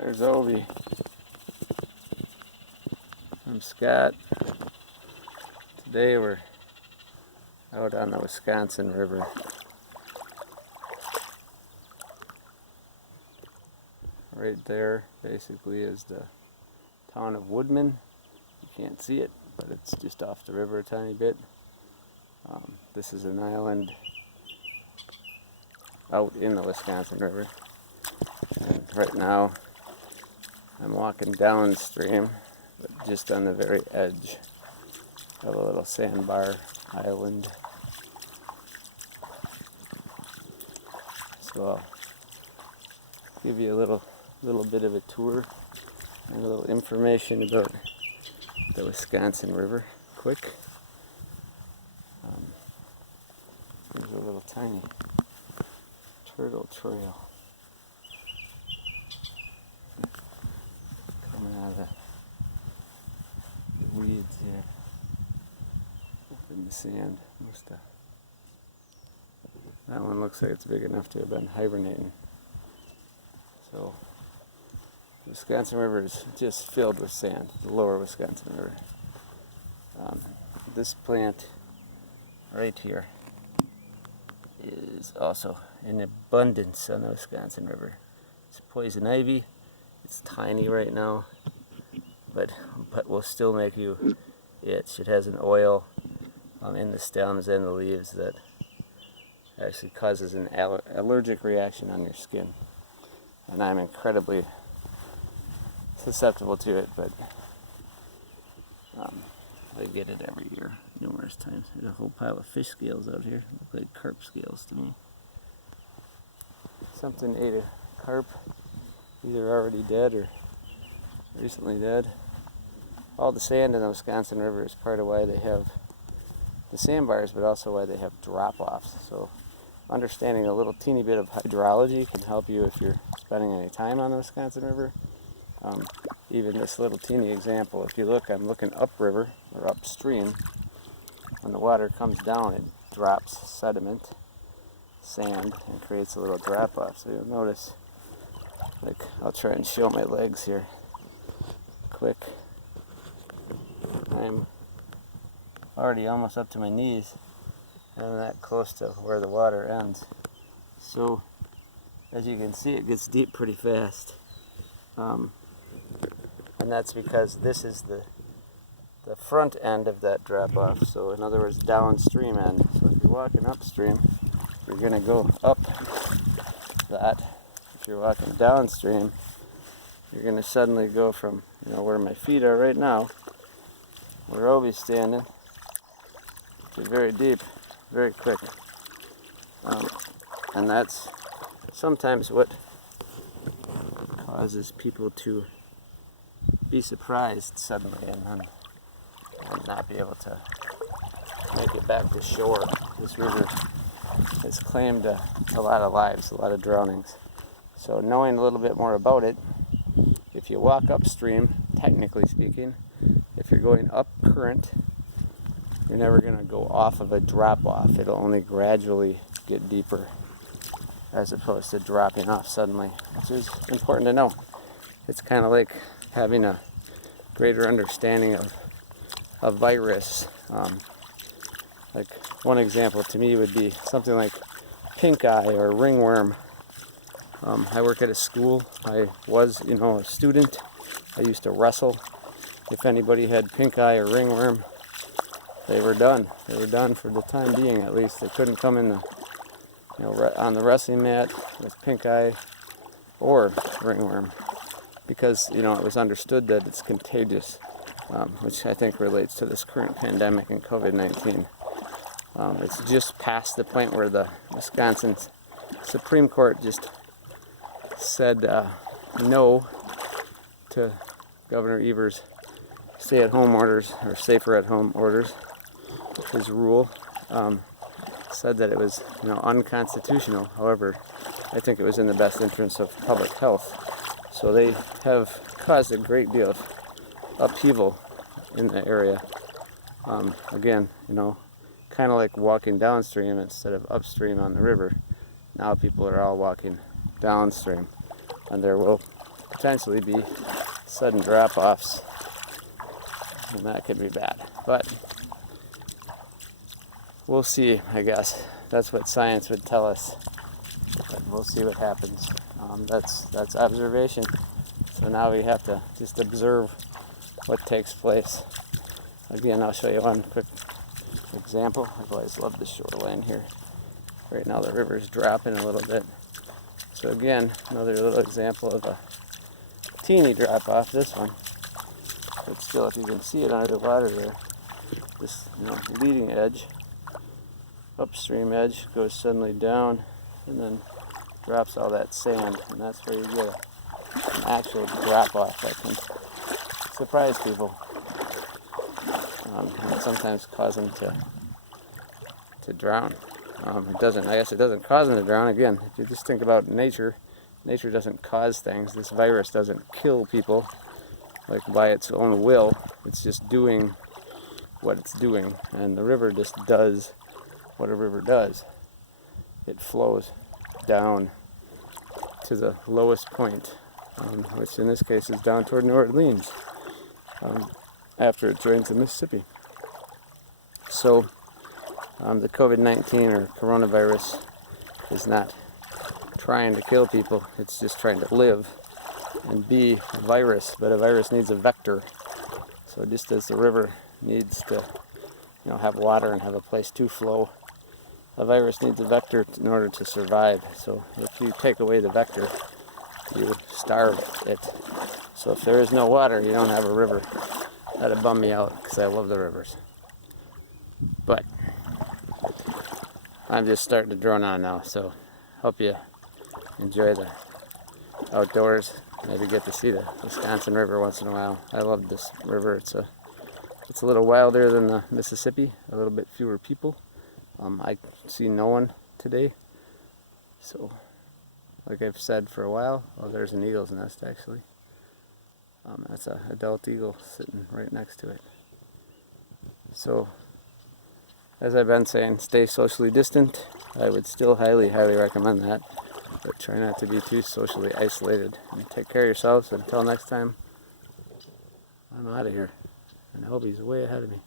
There's Obi. I'm Scott. Today we're out on the Wisconsin River. Right there basically is the town of Woodman. You can't see it, but it's just off the river a tiny bit. This is an island out in the Wisconsin River. And right now I'm walking downstream, but just on the very edge of a little sandbar island. So I'll give you a little bit of a tour and a little information about the Wisconsin River quick. There's a little tiny turtle trail coming out of the weeds here up in the sand. That one looks like it's big enough to have been hibernating. So the Wisconsin River is just filled with sand, the lower Wisconsin River. This plant right here is also in abundance on the Wisconsin River. It's poison ivy. It's tiny right now, but will still make you itch. It has an oil in the stems and the leaves that actually causes an allergic reaction on your skin. And I'm incredibly susceptible to it, but I get it every year, numerous times. There's a whole pile of fish scales out here. Look like carp scales to me. Something ate a carp, either already dead or recently dead. All the sand in the Wisconsin River is part of why they have the sandbars, but also why they have drop-offs. So understanding a little teeny bit of hydrology can help you if you're spending any time on the Wisconsin River. Even this little teeny example, if you look, I'm looking upriver or upstream. When the water comes down, it drops sediment, sand, and creates a little drop off. So you'll notice, like, I'll try and show my legs here quick. I'm already almost up to my knees, and I'm that close to where the water ends. So as you can see, it gets deep pretty fast. And that's because this is the front end of that drop off. So in other words, downstream end. So if you're walking upstream, you're going to go up that. If you're walking downstream, you're going to suddenly go from, where my feet are right now, where Obi's standing, to very deep, very quick. And that's sometimes what causes people to be surprised suddenly and not be able to make it back to shore. This river has claimed a lot of lives, a lot of drownings. So knowing a little bit more about it, if you walk upstream, technically speaking, if you're going up current, you're never going to go off of a drop-off. It'll only gradually get deeper as opposed to dropping off suddenly, which is important to know. It's kind of like having a greater understanding of virus. Like one example to me would be something like pink eye or ringworm. I work at a school. I was, a student. I used to wrestle. If anybody had pink eye or ringworm, they were done. They were done for the time being, at least. They couldn't come in on the wrestling mat with pink eye or ringworm, because it was understood that it's contagious, which I think relates to this current pandemic and COVID-19. It's just past the point where the Wisconsin Supreme Court just said no to Governor Evers' stay-at-home orders, or safer-at-home orders. His rule said that it was unconstitutional. However, I think it was in the best interest of public health. So they have caused a great deal of upheaval in the area. Again, kind of like walking downstream instead of upstream on the river. Now people are all walking downstream, and there will potentially be sudden drop-offs, and that could be bad. But we'll see, I guess. That's what science would tell us. But we'll see what happens. That's observation. So now we have to just observe what takes place. Again, I'll show you one quick example. I've always loved the shoreline here. Right now the river's dropping a little bit. So again, another little example of a teeny drop off, this one. But still, if you can see it under the water there, this leading edge, upstream edge, goes suddenly down and then drops all that sand, and that's where you get an actual drop off that can surprise people, and sometimes cause them to drown. I guess it doesn't cause them to drown. Again, if you just think about nature, nature doesn't cause things. This virus doesn't kill people like by its own will. It's just doing what it's doing, and the river just does what a river does. It flows down to the lowest point, which in this case is down toward New Orleans, after it joins the Mississippi. So the COVID-19 or coronavirus is not trying to kill people. It's just trying to live and be a virus, but a virus needs a vector. So just as the river needs to have water and have a place to flow, a virus needs a vector in order to survive. So if you take away the vector, you starve it. So if there is no water, you don't have a river. That'd bum me out because I love the rivers. But I'm just starting to drone on now, so hope you enjoy the outdoors. Maybe get to see the Wisconsin River once in a while. I love this river. It's a little wilder than the Mississippi, a little bit fewer people. I see no one today, so like I've said for a while, there's an eagle's nest actually. That's an adult eagle sitting right next to it. So as I've been saying, stay socially distant. I would still highly recommend that, but try not to be too socially isolated. And take care of yourselves. Until next time, I'm out of here. And I hope he's way ahead of me.